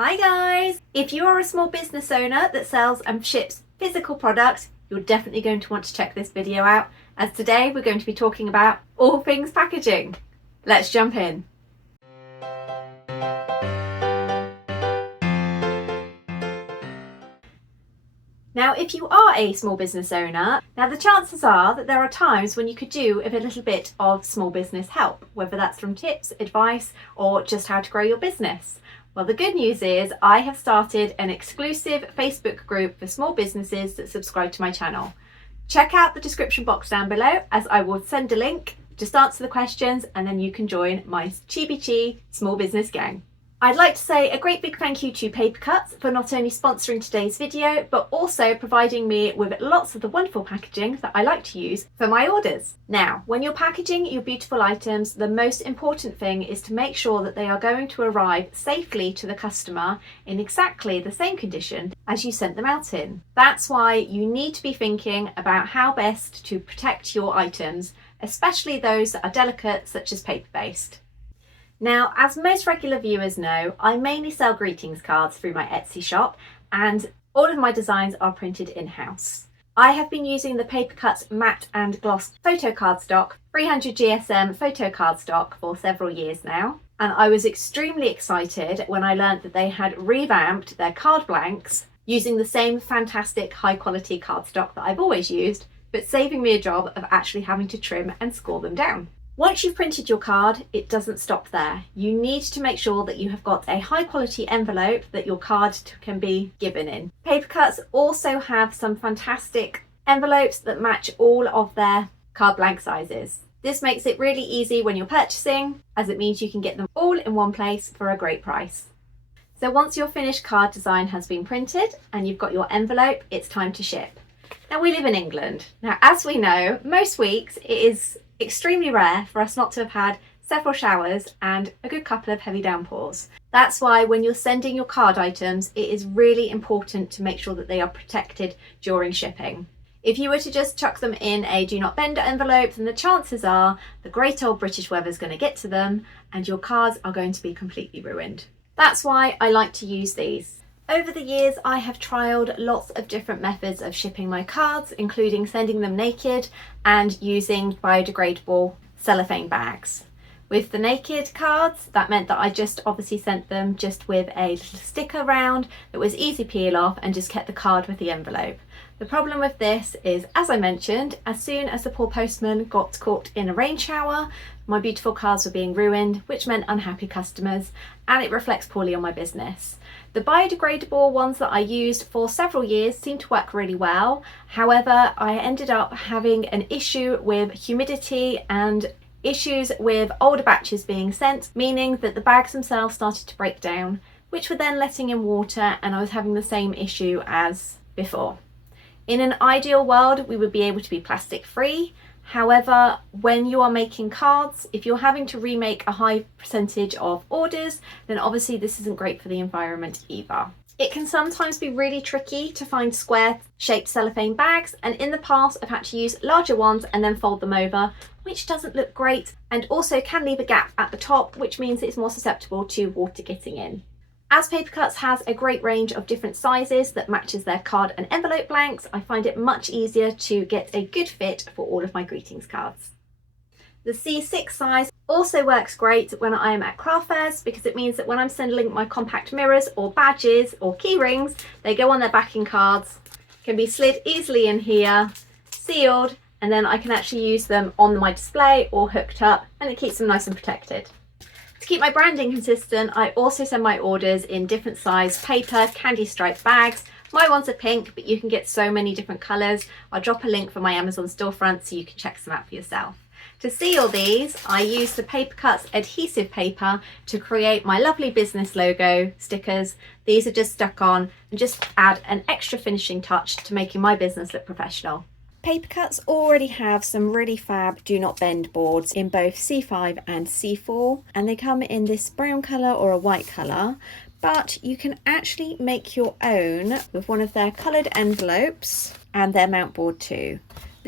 Hi guys! If you are a small business owner that sells and ships physical products, you're definitely going to want to check this video out, as today we're going to be talking about all things packaging. Let's jump in. Now, if you are a small business owner, the chances are that there are times when you could do with a little bit of small business help, whether that's from tips, advice, or just how to grow your business. Well, the good news is I have started an exclusive Facebook group for small businesses that subscribe to my channel. Check out the description box down below, as I will send a link. Just answer the questions and then you can join my Chi small business gang. I'd like to say a great big thank you to Cutz for not only sponsoring today's video, but also providing me with lots of the wonderful packaging that I like to use for my orders. Now, when you're packaging your beautiful items, the most important thing is to make sure that they are going to arrive safely to the customer in exactly the same condition as you sent them out in. That's why you need to be thinking about how best to protect your items, especially those that are delicate, such as paper-based. Now, as most regular viewers know, I mainly sell greetings cards through my Etsy shop, and all of my designs are printed in-house. I have been using the Cutz matte and gloss photo cardstock 300 GSM photo cardstock for several years now, and I was extremely excited when I learned that they had revamped their card blanks using the same fantastic high quality cardstock that I've always used, but saving me a job of actually having to trim and score them down. Once you've printed your card, it doesn't stop there. You need to make sure that you have got a high quality envelope that your card can be given in. Cutz also have some fantastic envelopes that match all of their card blank sizes. This makes it really easy when you're purchasing, as it means you can get them all in one place for a great price. So once your finished card design has been printed and you've got your envelope, it's time to ship. Now, we live in England. Now, as we know, most weeks it is extremely rare for us not to have had several showers and a good couple of heavy downpours. That's why when you're sending your card items, it is really important to make sure that they are protected during shipping. If you were to just chuck them in a do not bend envelope, then the chances are the great old British weather is going to get to them and your cards are going to be completely ruined. That's why I like to use these. Over the years, I have trialled lots of different methods of shipping my cards, including sending them naked and using biodegradable cellophane bags. With the naked cards, that meant that I just obviously sent them just with a little sticker round that was easy peel off and just kept the card with the envelope. The problem with this is, as I mentioned, as soon as the poor postman got caught in a rain shower, my beautiful cards were being ruined, which meant unhappy customers, and it reflects poorly on my business. The biodegradable ones that I used for several years seemed to work really well. However, I ended up having an issue with humidity and issues with older batches being sent, meaning that the bags themselves started to break down, which were then letting in water, and I was having the same issue as before. In an ideal world, we would be able to be plastic free. However, when you are making cards, if you're having to remake a high percentage of orders, then obviously this isn't great for the environment either. It can sometimes be really tricky to find square shaped cellophane bags, and in the past I've had to use larger ones and then fold them over, which doesn't look great and also can leave a gap at the top, which means it's more susceptible to water getting in. As Cutz has a great range of different sizes that matches their card and envelope blanks, I find it much easier to get a good fit for all of my greetings cards. The C6 size also works great when I am at craft fairs, because it means that when I'm sending my compact mirrors or badges or key rings, they go on their backing cards, can be slid easily in here, sealed, and then I can actually use them on my display or hooked up, and it keeps them nice and protected. To keep my branding consistent, I also send my orders in different size paper candy striped bags. My ones are pink, but you can get so many different colours. I'll drop a link for my Amazon storefront so you can check some out for yourself. To seal these, I use the Cutz adhesive paper to create my lovely business logo stickers. These are just stuck on and just add an extra finishing touch to making my business look professional. Cutz already have some really fab do not bend boards in both C5 and C4, and they come in this brown colour or a white colour, but you can actually make your own with one of their coloured envelopes and their mount board too.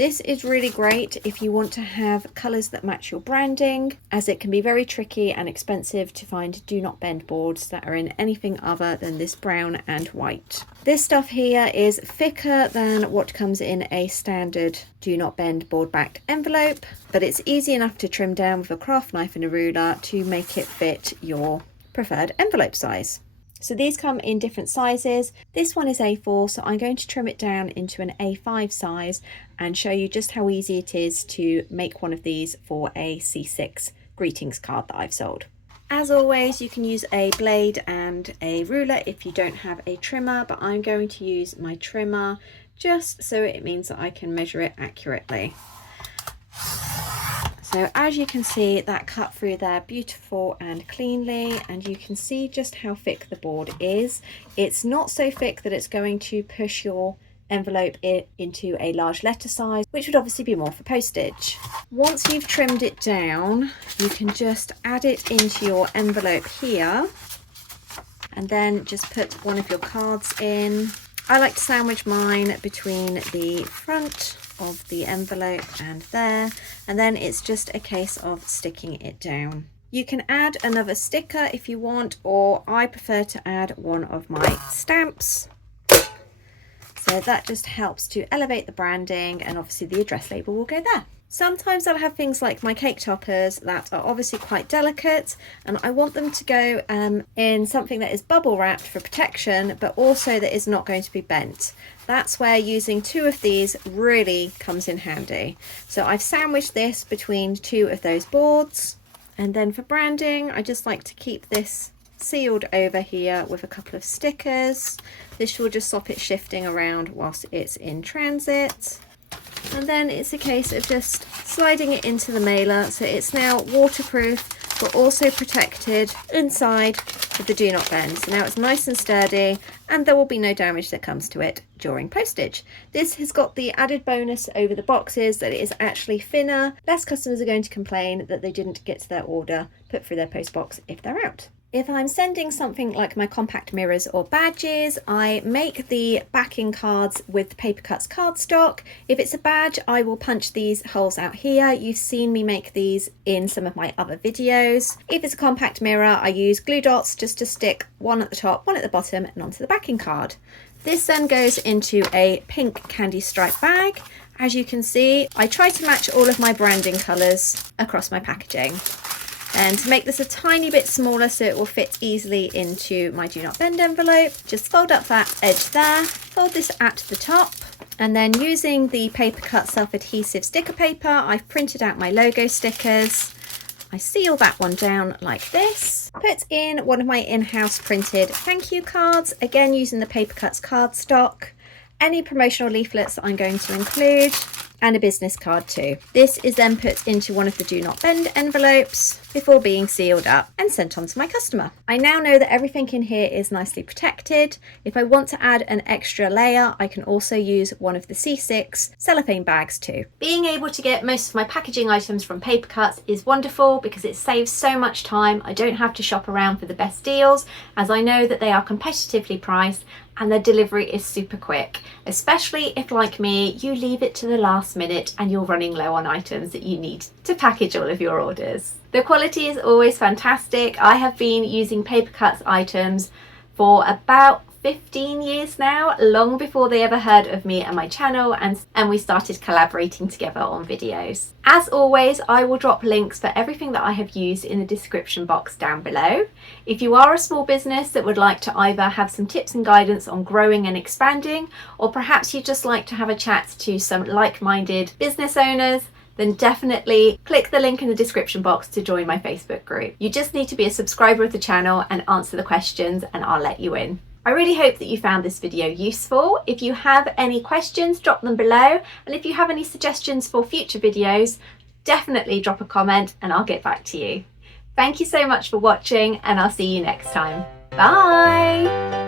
This is really great if you want to have colours that match your branding, as it can be very tricky and expensive to find do not bend boards that are in anything other than this brown and white. This stuff here is thicker than what comes in a standard do not bend board backed envelope, but it's easy enough to trim down with a craft knife and a ruler to make it fit your preferred envelope size. So these come in different sizes. This one is A4, so I'm going to trim it down into an A5 size and show you just how easy it is to make one of these for a C6 greetings card that I've sold. As always, you can use a blade and a ruler if you don't have a trimmer, but I'm going to use my trimmer just so it means that I can measure it accurately. So as you can see, that cut through there beautiful and cleanly, and you can see just how thick the board is. It's not so thick that it's going to push your envelope into a large letter size, which would obviously be more for postage. Once you've trimmed it down, you can just add it into your envelope here, and then just put one of your cards in. I like to sandwich mine between the front of the envelope and there, and then it's just a case of sticking it down. You can add another sticker if you want, or I prefer to add one of my stamps. So that just helps to elevate the branding, and obviously the address label will go there. Sometimes I'll have things like my cake toppers that are obviously quite delicate, and I want them to go in something that is bubble wrapped for protection, but also that is not going to be bent. That's where using two of these really comes in handy. So I've sandwiched this between two of those boards, and then for branding, I just like to keep this sealed over here with a couple of stickers. This will just stop it shifting around whilst it's in transit. And then it's a case of just sliding it into the mailer, so it's now waterproof but also protected inside with the do not bend. So now it's nice and sturdy, and there will be no damage that comes to it during postage. This has got the added bonus over the boxes that it is actually thinner. Less customers are going to complain that they didn't get their order put through their post box if they're out. If I'm sending something like my compact mirrors or badges, I make the backing cards with the paper Cutz cardstock. If it's a badge, I will punch these holes out here. You've seen me make these in some of my other videos. If it's a compact mirror, I use glue dots just to stick one at the top, one at the bottom, and onto the backing card. This then goes into a pink candy stripe bag. As you can see, I try to match all of my branding colours across my packaging. And to make this a tiny bit smaller so it will fit easily into my do not bend envelope, just fold up that edge there, fold this at the top, and then using the paper Cutz self-adhesive sticker paper, I've printed out my logo stickers. I seal that one down like this, put in one of my in-house printed thank you cards, again using the paper Cutz cardstock, any promotional leaflets that I'm going to include, and a business card too. This is then put into one of the do not bend envelopes before being sealed up and sent on to my customer. I now know that everything in here is nicely protected. If I want to add an extra layer, I can also use one of the C6 cellophane bags too. Being able to get most of my packaging items from Paper Cutz is wonderful because it saves so much time. I don't have to shop around for the best deals, as I know that they are competitively priced and their delivery is super quick, especially if, like me, you leave it to the last minute and you're running low on items that you need to package all of your orders. The quality is always fantastic. I have been using Paper Cutz items for about 15 years now, long before they ever heard of me and my channel, and we started collaborating together on videos. As always, I will drop links for everything that I have used in the description box down below. If you are a small business that would like to either have some tips and guidance on growing and expanding, or perhaps you just like to have a chat to some like-minded business owners, then definitely click the link in the description box to join my Facebook group. You just need to be a subscriber of the channel and answer the questions, and I'll let you in. I really hope that you found this video useful. If you have any questions, drop them below, and if you have any suggestions for future videos, definitely drop a comment and I'll get back to you. Thank you so much for watching, and I'll see you next time. Bye!